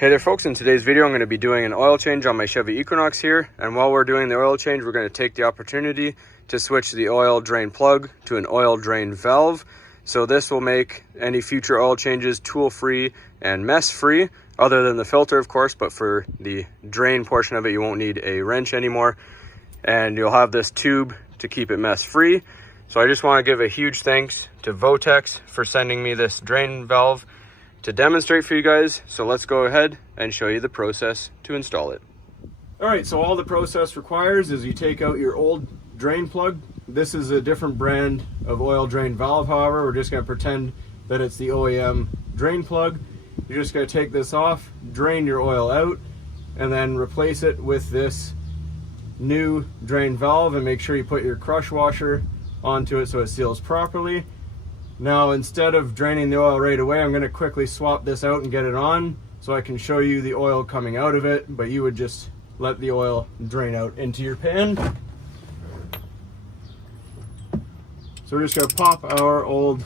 Hey there folks, in today's video I'm going to be doing an oil change on my Chevy Equinox here, and while we're doing the oil change we're going to take the opportunity to switch the oil drain plug to an oil drain valve. So this will make any future oil changes tool free and mess free, other than the filter of course, but for the drain portion of it you won't need a wrench anymore, and you'll have this tube to keep it mess free. So I just want to give a huge thanks to Votex for sending me this drain valve to demonstrate for you guys. So let's go ahead and show you the process to install it. All right, so all the process requires is you take out your old drain plug. This is a different brand of oil drain valve, however. We're just gonna pretend that it's the OEM drain plug. You're just gonna take this off, drain your oil out, and then replace it with this new drain valve, and make sure you put your crush washer onto it so it seals properly. Now, instead of draining the oil right away, I'm going to quickly swap this out and get it on so I can show you the oil coming out of it, but you would just let the oil drain out into your pan. So we're just going to pop our old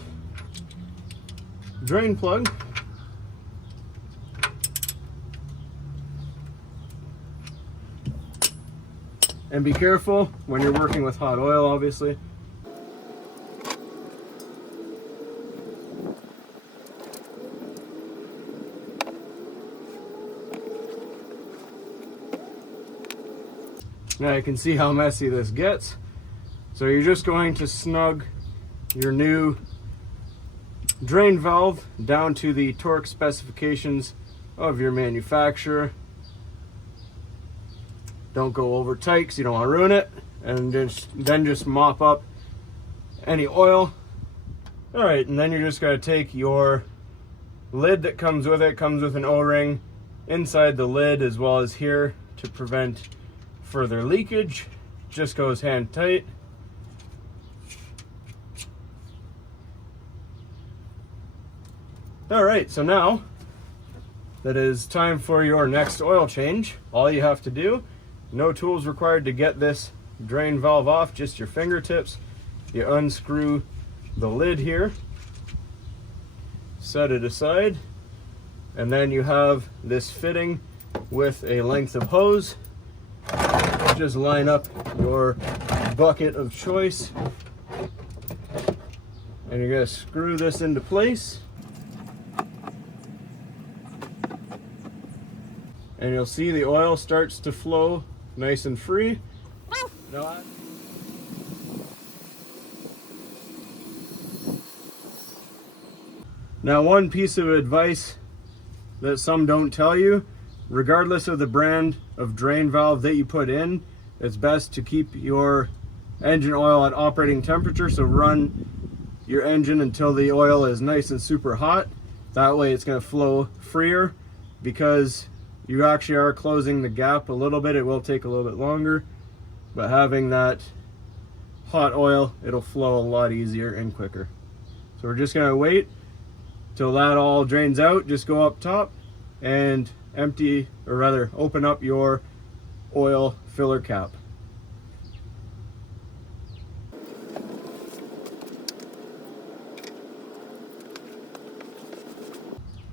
drain plug. And be careful when you're working with hot oil, obviously. Now you can see how messy this gets. So you're just going to snug your new drain valve down to the torque specifications of your manufacturer. Don't go over tight because you don't want to ruin it. And then just mop up any oil. All right, and then you're just going to take your lid that comes with it. Comes with an O-ring inside the lid as well as here to prevent further leakage. Just goes hand tight. All right, so now that is time for your next oil change. All you have to do, no tools required to get this drain valve off, just your fingertips. You unscrew the lid here, set it aside, and then you have this fitting with a length of hose. Just line up your bucket of choice, and you're going to screw this into place, and you'll see the oil starts to flow nice and free. Now, one piece of advice that some don't tell you: regardless of the brand of drain valve that you put in, it's best to keep your engine oil at operating temperature. So run your engine until the oil is nice and super hot. That way it's going to flow freer, because you actually are closing the gap a little bit. It will take a little bit longer, but having that hot oil, it'll flow a lot easier and quicker. So we're just going to wait till that all drains out. Just go up top and empty, or rather open up your oil filler cap.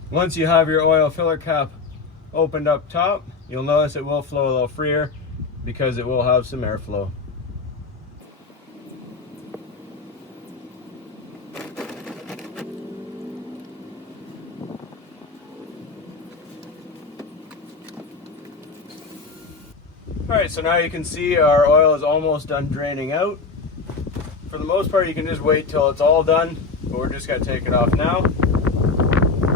Once you have your oil filler cap opened up top, you'll notice it will flow a little freer because it will have some airflow. Alright, so now you can see our oil is almost done draining out. For the most part, you can just wait till it's all done, but we're just going to take it off now.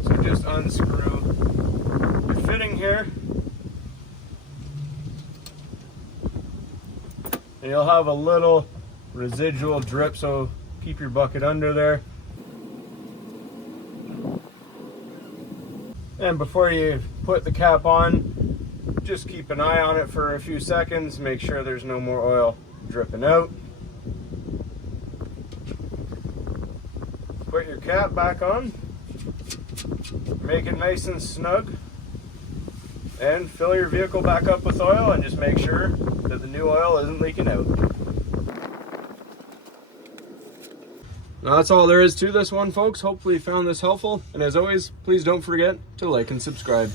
So just unscrew your fitting here, and you'll have a little residual drip, so keep your bucket under there. And before you put the cap on, just keep an eye on it for a few seconds, make sure there's no more oil dripping out. Put your cap back on, make it nice and snug, and fill your vehicle back up with oil, and just make sure that the new oil isn't leaking out. Now that's all there is to this one, folks. Hopefully you found this helpful, and as always, please don't forget to like and subscribe.